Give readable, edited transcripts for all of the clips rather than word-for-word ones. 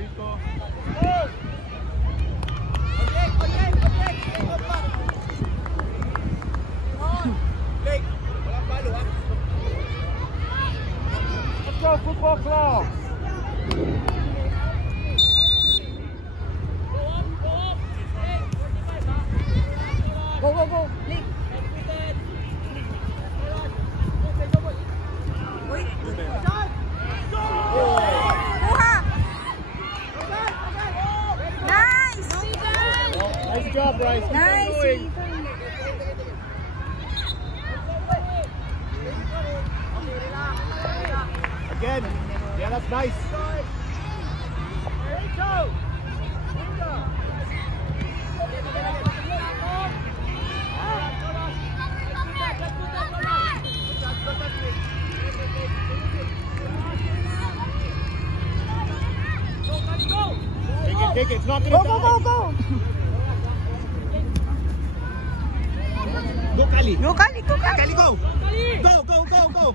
Let's go, football club! Go, go, go! Blake! Uy! Kuha! Nice! Nice job, Bryce. Nice! Again. Yeah, that's nice. Take it. It's not gonna Go, go, go, go! Go, Kali. Go, Kali, go, Kali! Kali, go. Go, go, go, go.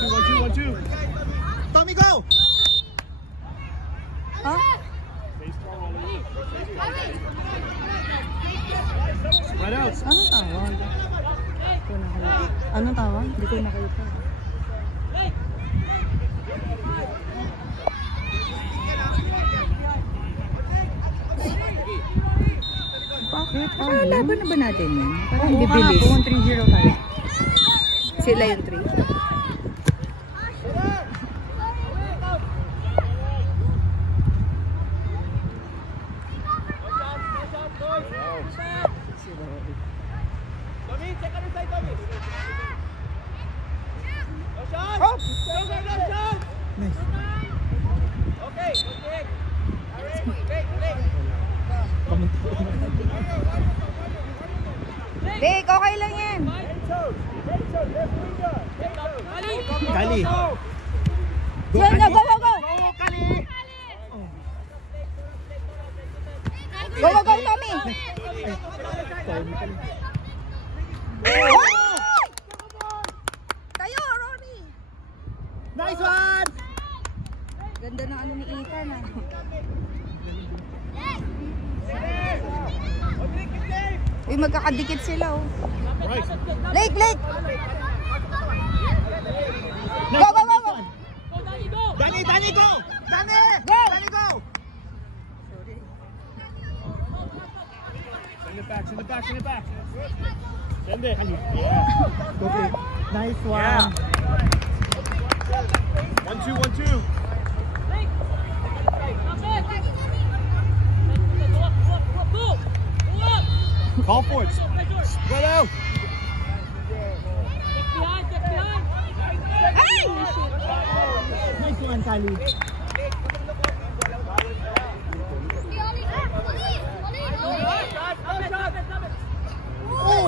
1, 2, 1, 2, 1, 2. Tommy, go. Huh? Spread out. Anong tawag? Anong tawag? Hindi ko nakita. Bakit? Laban na ba natin yun? Parang bibilis. Oo, 3-0 tayo. Sila yung 3. Big, okay lang yan. Kali. Yan na, go, go, go! Go, Kali. Go, go, go, Tommy! Tayo, Ronnie! Nice one. Ganda ng ano ni Ethan, ah. Uy, magkakadikit sila, oh. Right. Lake, Lake! Go, go, go, go! Danny, Danny, go! Danny! Go! Danny, go! Send it back, send it back, send it back. Send it. Yeah. Okay. Nice one. Yeah. 1, 2, 1, 2. Call for it. Spread out. Hey! Nice one, Kali. Oh!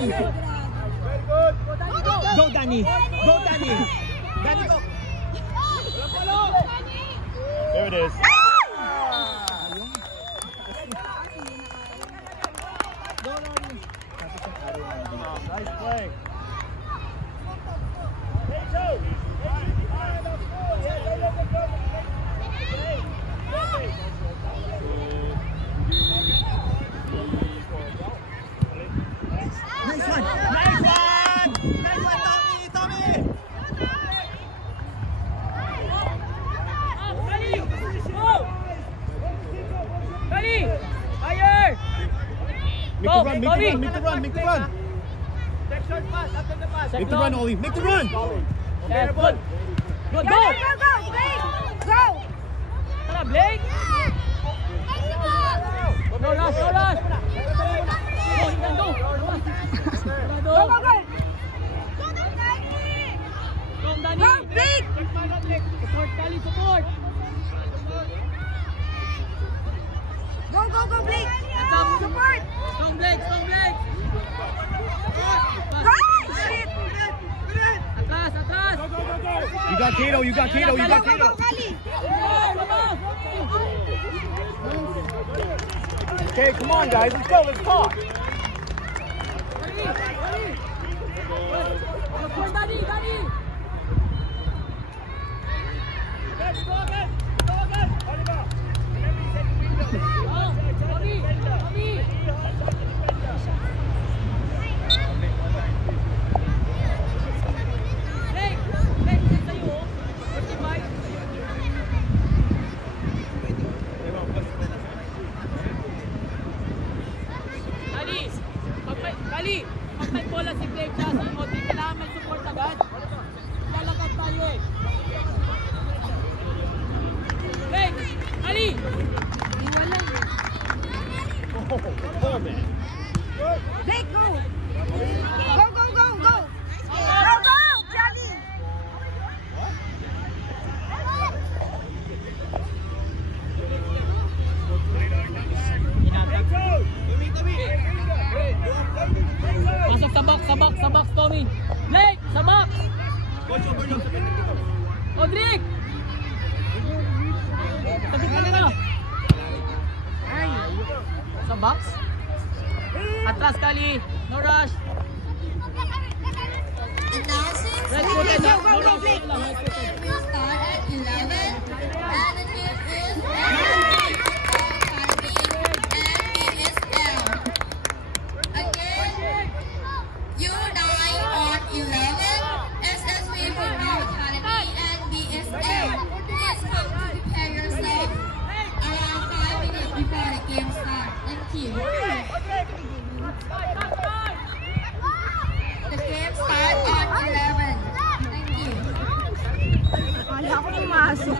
Go, Danny. Go, Danny. Danny, go. There it is. Nice play. Nice one! Nice one! Nice one, Tommy! Tommy! Make the run, make the run, make the run! Make the run, Ollie, make the run! Yes, good. Good, go! Go, go, go! Blake! Go! Tara, Blake! No rush, no rush! Go, you can go! Go, go, go! Go, Danny! Go, Blake! Support, Kali, support! Go, go, go, Blake! Heads up! Support! Strong Blake, strong Blake! Right! Shit! Atras, atras! You got Kato, you got Kato, you got Go, go, go, Kato! Kali! Okay, come on guys, let's go, let's talk! Danny, Danny! Kali, pag may bola si Blake siya sa imo, kailangan may support agad. Lalagad tayo eh. Blake, Kali! Oh, man. Blake, go! Go, go, go, go! Go, go! Johnny! Pasok sa box, Tommy. Blake, sa box! Rodrick! Sabi ka na. Sa box? Atras, Kali. No rush. Red footed. No rush. Will start at 11, and the team is BSL. Again, U9 on 11, SSV Football Academy and BSL. Please come to prepare yourself around 5 minutes before the game starts. Thank you. The game starts on 11. Thank you. Wala ko pumasok.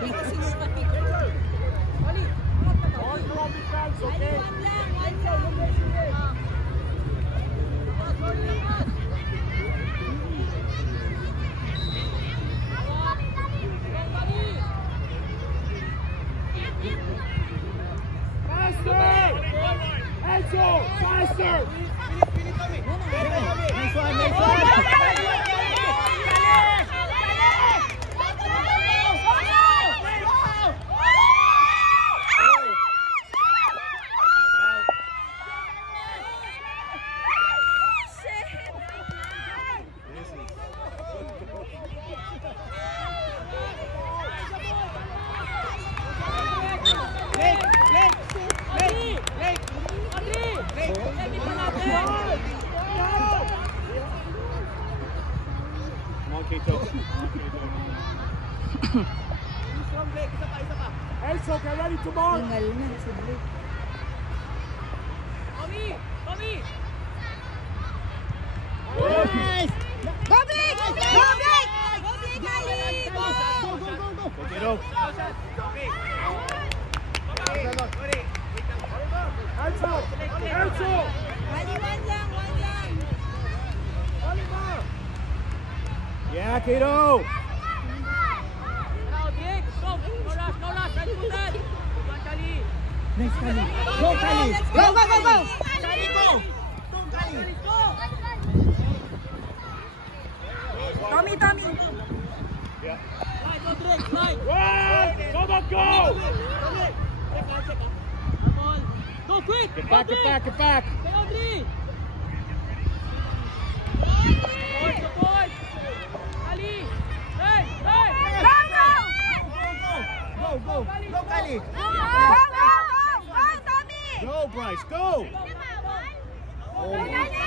Faster! Nice one, nice one! Elso, get ready to mark! Tingal na si Blake. Tommy! Tommy! Nice! Go, Blake! Go, Blake! Go, Blake, Ali! Go! Go, Elso! Elso! Ali, one lang, one lang. Yeah, Kato! Rodrick! Go! No rush! No rush! Red footed! Kali! Nice, Kali! Go, Kali! Go, go, go, go! Kali, go! Go! Tommy, Tommy. Yeah. Right, Rodrick! Right! Run! Come on, go! Ball! Go quick! Get back, get back, get back! Kay Audrey! Support! Support! Kali! Hey! Hey! Go, go! Go, go! Go, Kali! Go, go, go! Go, Tommy! Go, Bryce, go! Go, Kali!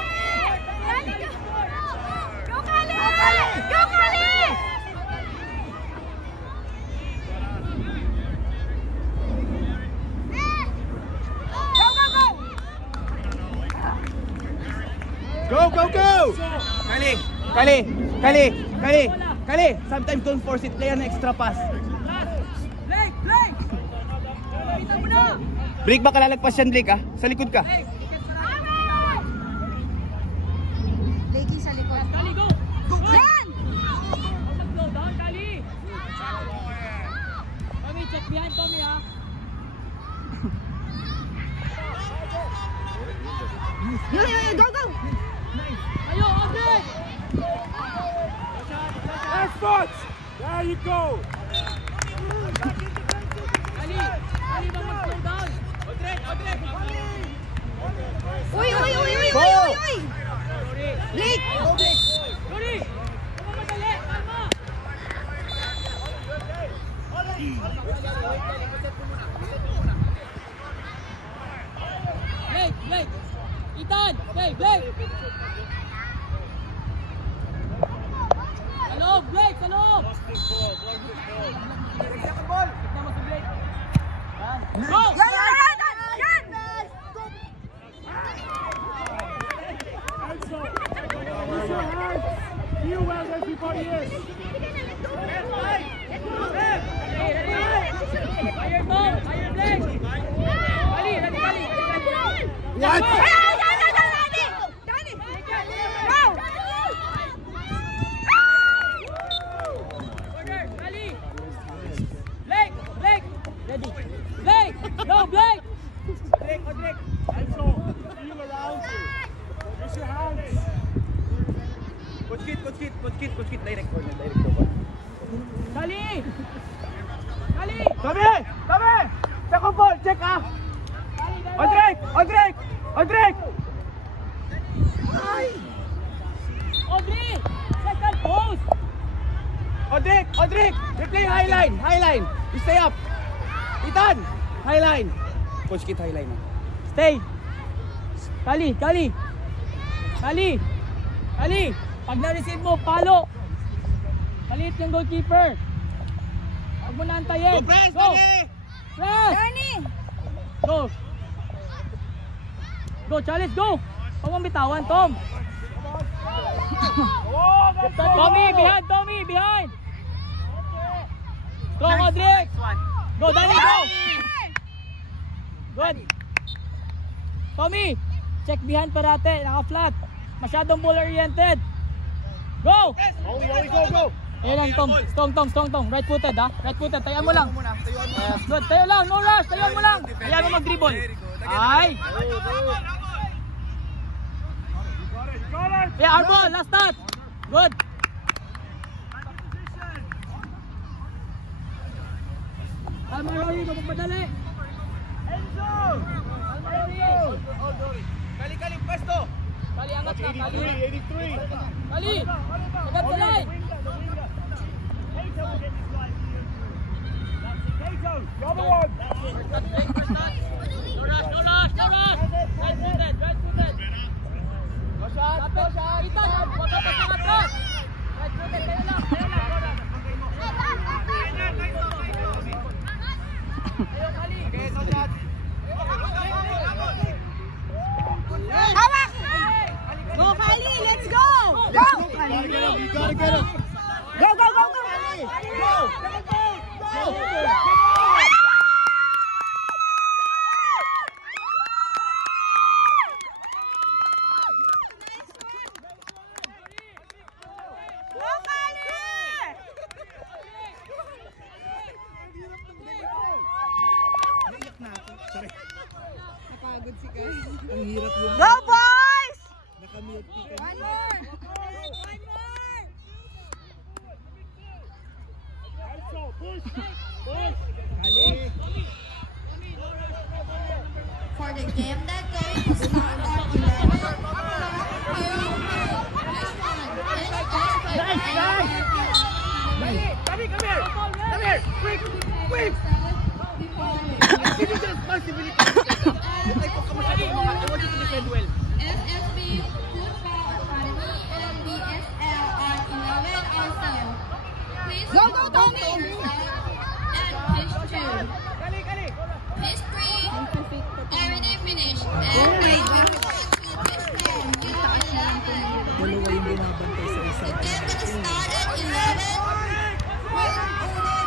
Go, Kali! Go, go, go! Kali, sometimes don't force it, play an extra pass. Blake! Blake! Kita mo na! Blake, baka lalagpas yan, Blake, ah. Sa likod ka. Blake! Blakey sa likod. Kali, go! Go, Yan! Slow down, Kali! Tommy, check behind Tommy, ha? Go, go! Ayo, Audrey! Effort! There you go! Kali! Kali, ba mag-slow down? Uy, uy, uy, uy, Go! uy, uy, uy! Blake! Yuri! Huwag madali! Kalma! Blake! Ethan! Blake! Sa loob, Blake! Sa loob! Go! Enzo, use your hands. Feel where everybody is. Higher ball! Higher Blake! Kali! What? Blake! Ready! Blake! No, Blake! Enzo, feel around you. Use your hands. Coach Kit, direct ball. Kali! Tabi! Second ball, check ah! Odrick! Audrey! Second post! Odrick! Replay highline! You stay up! Ethan! Highline! Coach Kit, highline ah. Stay! Kali! Pag na-receive mo, palo! Palit yung goalkeeper! Huwag mo na antayin! Go! Press! Go, Charles, go! Huwag mong bitawan, Tom! Tommy, behind! Strong, Audrey! Go, Danny, go! Good! Tommy, check behind parate, naka-flat. Masyadong ball-oriented. Go! Go! Ayan lang, Tom. Right footed, ha? Right footed, tayan mo lang. Good, tayo lang, no rush, tayan mo lang. Ayan mo mag-dribble. Ay! Yeah, our ball, last touch. Good. Kalma, Rory, magpadali. Enzo! Kali, pwesto! Kali, angat na, Kali. 83. Kali, agad sa line. Kato will get this right for you. Kato, the other one. No rush. Right footed. No shot! Ethan, huwag ka pa sa atras. Right footed, tayo lang. Ayaw, Kali. Okay, no shot! Hawak! Go, Kali! Let's go! Go! You gotta get him. Go! Go, boys! One more! Enzo, push. For the game that going to start at 11 Come here! Quick! Give me the responsibility. I want you to defend well. SSB Football Academy and BSL are 11 also. Please Go, Tommy! And pitch 2. Pitch 3 already finished. And pitch 10. You are 11. The game gonna start at 11. With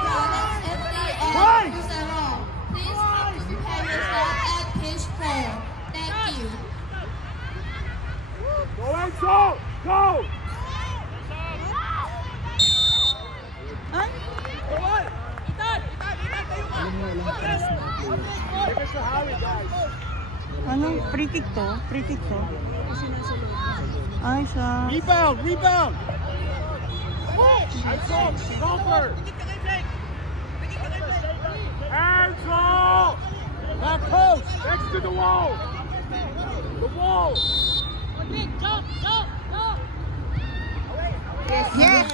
Brothers FC and Cruzeiro. Please prepare yourself at pitch 4. Thank you. Go, Enzo! Go! Anong free kick to? Ay, siya. Rebound! Enzo, stronger! Enzo! That post, next to the wall! The wall! Jump! Yes!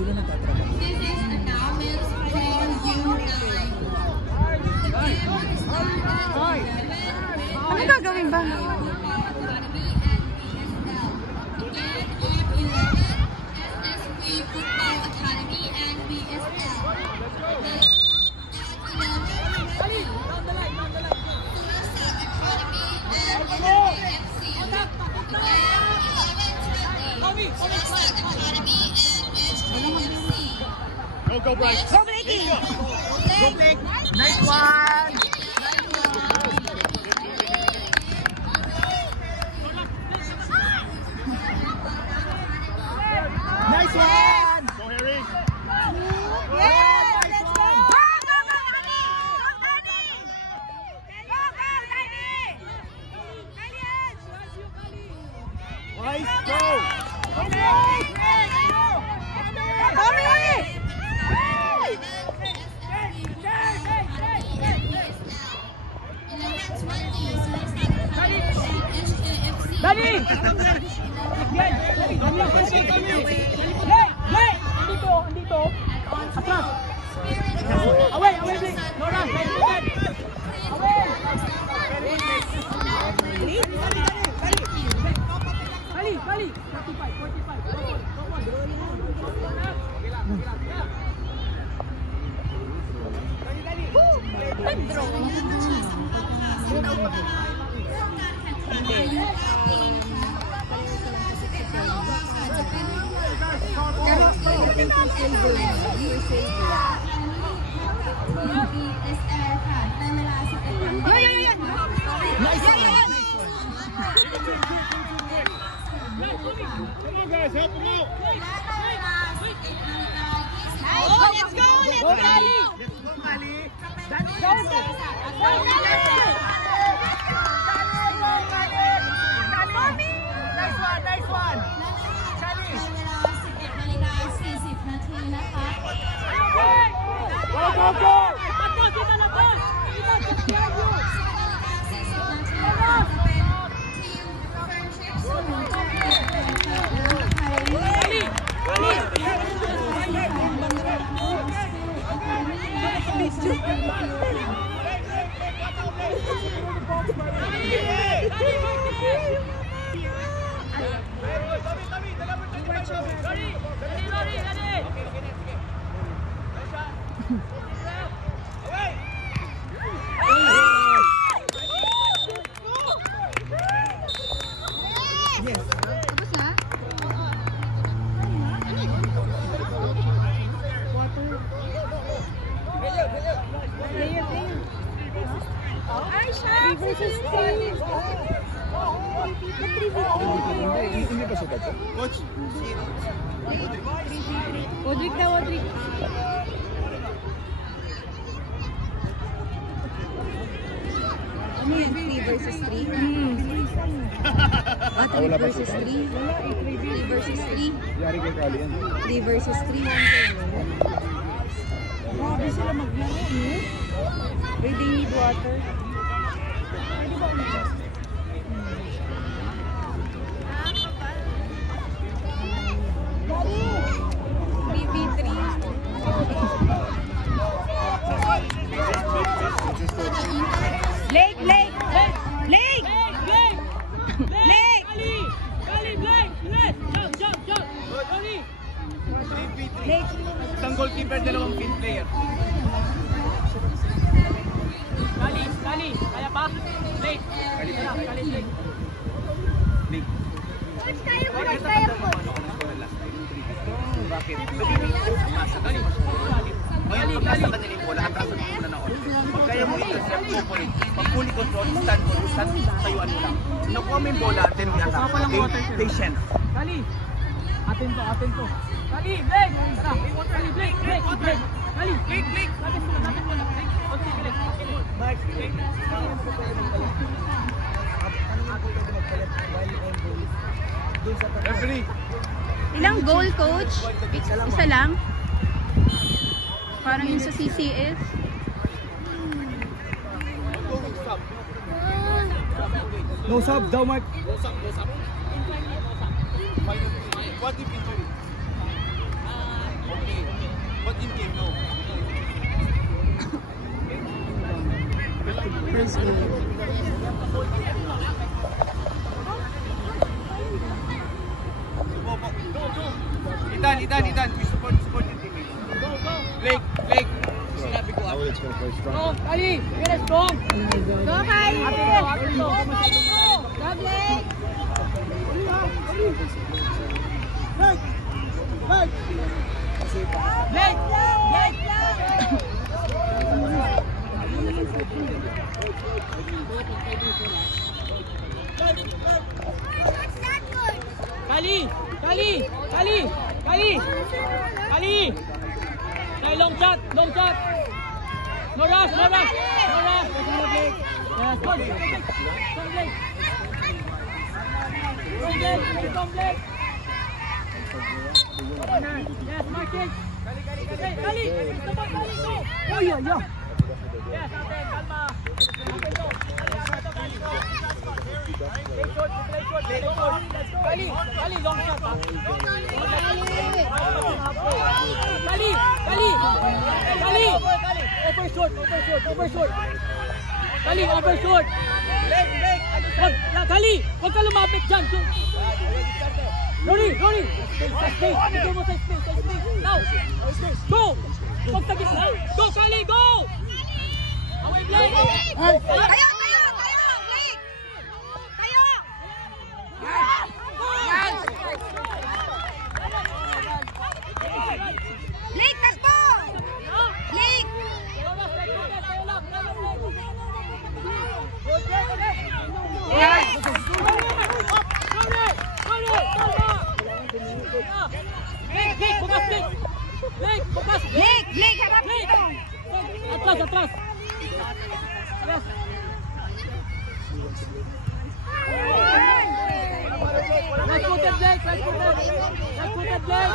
Sila nagtatrabaho. This is announcements for U9. The game will start at 11 Ano gagawin ba? Academy and BSL. Again on 11, SSP Football Academy and BSL. Next, at 11, Suicide Academy and SKFC. Again, 11:20, Suicide Academy and SKFC. Go, Bryce. Go, Blakey! Go, Blake. Nice one! Nice one! Go, Harry. Yeah! Let's go! Bryce, go. Dali! Andito. Atras. Away, Blake. Nora, away. Kali. Nice one. Come on, guys, help him out. Let's go! Nice one! Coach. Odrick daw, Odrick. Ano yan? 3 versus 3? 3 versus 3? 3 versus 3? Yari kay Kali yan. 3 versus 3 yan. Grabe sila maglaro, no? They need water. Pwede ba ulit? 3v3. Blake! Blake! Blake! Blake! Blake! Isang goalkeeper, dalawang pin player. Kali, kaya pa? Blake. Blake. Blake. Bakit? Ngayon, pagkasa ka nila yung bola, atrasan mo muna na on. Pag kaya mo intercept mo po rin, pag fully control, stand, tayuan mo lang. Nakuha mo yung bola, then we attack. Patient. Kali. Atin to. Kali, Blake. Tara. Kali, Blake. Kali, Blake. Lapit mo na. Blake. Okay, Blake. Blake. Referee. Ilang goal, coach? Isa lang? Parang yung sa CCS. No sub, daw Mark. What if injury? But in game, no. First game. Itan. We support your teammates. Blake. Sinabi ko Now it's going to play strong. Go, Kali! Get it strong! Go, Kali! Atin to! Go, Blake! Blake! Kali! Hey, long shot! No rush! Yes, good! Strong Blake! Yes, Martin! Kali! Go! Oh, yeah! Yes, Aten, kalma! Aten to! Kali, long shot ha! Kali! Overshoot! Kali, overshoot! Kali, huwag ka lumapit dyan! Rory! Stay! Ito mo sa space! Now! Go! Huwag sa gitna! Go, Kali! Go! Away, Blake! Tayo! Blake, takbo! Blake! Blake, harap dito! Atras! Yes! Let's put it, Blake!